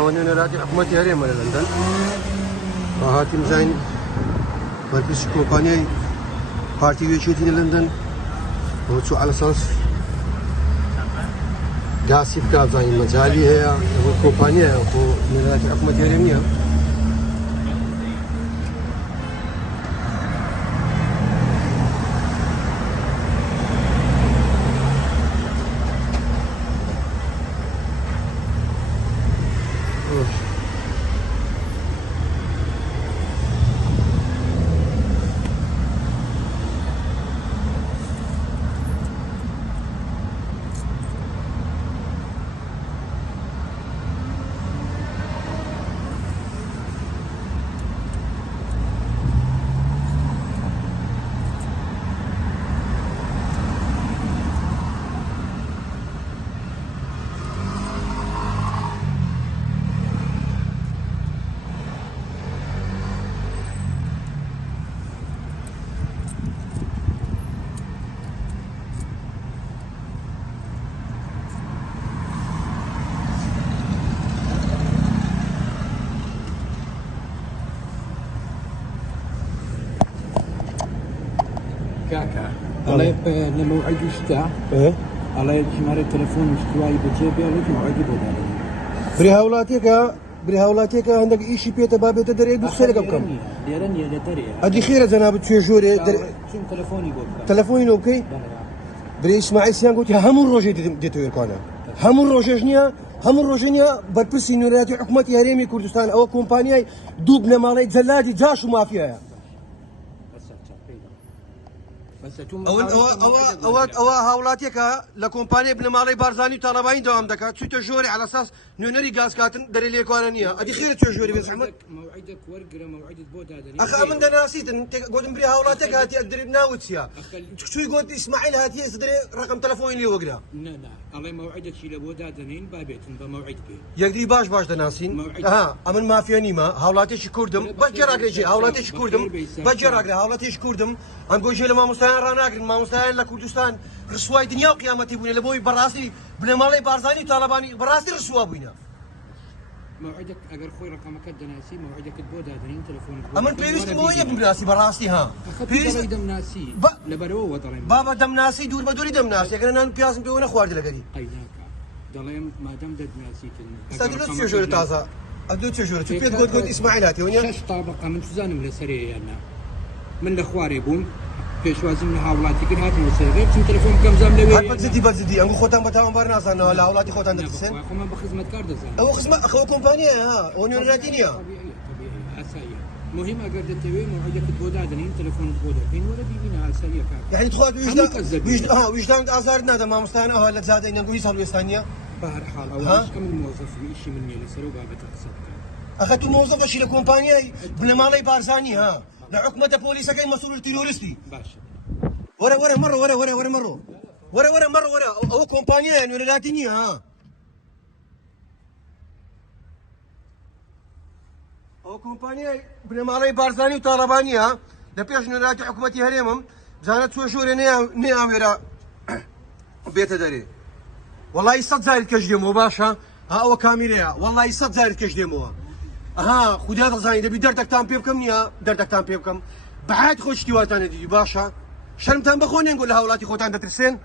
قوانين راتي حكومتي هريمة لندن وهاتي مزاين مركز كومبانياي بارتي ويشيتي لندن وشو على اساس قاسي بكا زين مجالي هي كومبانيا من راتي حكومتي هريمية كاكا الله لموعد يشتاع الله يجمع التليفون مشتواي بجيبي الله موعد بدل برهاولاتيك عندك شيء بيت بابي تدري دوسلك بكم ديرني يا دري ادي خير جناب تشوجوري شنو تليفوني بوكا تليفوني اوكي بري اسماعيل سيان قلت هم الروجي ديتو يركانا هم الروجنيا هم الروجنيا بربسي نوراتي حكومتي هريمي كردستان او كومبانياي دوبنا مالي زلادي جاشو مافيا او هاولاتيك لكومباني ابن مالي بارزاني طالبين دوام دكا تشو تجوري على اساس نونري غاز كاتن دري لي كورانيا ادي خير تجوري بس محمد موعدك ورقه موعد بود هذا اخا من ناسيت انت قلت بري هاولاتيك هاتي ادري بناوتسيا شو يقول اسماعيل هاتي صدري رقم تليفوني اللي وقرا لا الله موعدك شي لبود هذا نين بابيت بموعد بي يقدري باش دناسين امن ما فيني ما هاولاتيش كردم بجر اجري هاولاتيش كردم بجر اجري هاولاتيش كردم ام قول شي لما مستعان رانا ما مستعان لكردستان رسواي دنيا وقيامتي بونا لبوي براسي بن مالي بارزاني طالباني براسي رسوا بونا موعدك اگر خوي رقمك الدناسي موعدك تبود هذا نين تليفونك امن بيست مويه براسي براسي ها بيست دم ناسي لبرو وطرين بابا دم ناسي دور بدوري دم ناسي اگر انا بياس بيونا خوارد لقدي قيناك دلهم ما دام دد ناسي استاذ لو تشوجور تازا ادو تشوجور تبيت قلت اسماعيلاتي وين شش طابقه من تزانم لسريه انا من الاخواري بوم پێشوازی لە هاوڵاتی کرد هاتن سەرێ چون تەلەفۆن بکەم زام لەوێ بەزدی ئەنگو خۆتان بەتاوان بەر نازانەوە لە هاوڵاتی خۆتان دەترسێن خۆمان بە خزمەتکار دەزانم ئەوە خزمەت ئەخەوە کۆمپانیایە ها ئەوە نوێنەراتی نییە ئاساییە مهم ئەگەر دەتەوێت موعدەکەت بۆ دادنین تەلەفۆنت بۆ دەکەین وەرە بیبینە ئاساییە کار یعنی تخوات ویژدان ئازار نادە مامۆستایان ئەوە لە جادەی نەنگوی ساڵوێستان نییە بەهەرحاڵ ئەوەش کە من مۆزەفی ئیشی من نییە لەسەر و بابەتە قسە بکەم ئەخە تو مۆزەفەشی لە کۆمپانیای بنەماڵەی بارزانی ها لە حکومەتە پۆلیسەکەی مەسوول تیرۆریستی باشە ورا مرة او كومبانيا يعني ولا لاتينية ها او كومبانيا بن مالي بارزاني وطالباني ها لبيش نراتي حكومتي هريمم زانت شو شوري نيام يرا بيت داري والله يصد زايد كجديمو باشا ها او كاميرا والله يصد زايد كجديمو ها خديات زايد دبي دردك تام بيبكم نيا دردك تام بيبكم بعد خوش تيواتان دي باشا شرمتان بخونين نقول لها ولاتي خوتان دترسين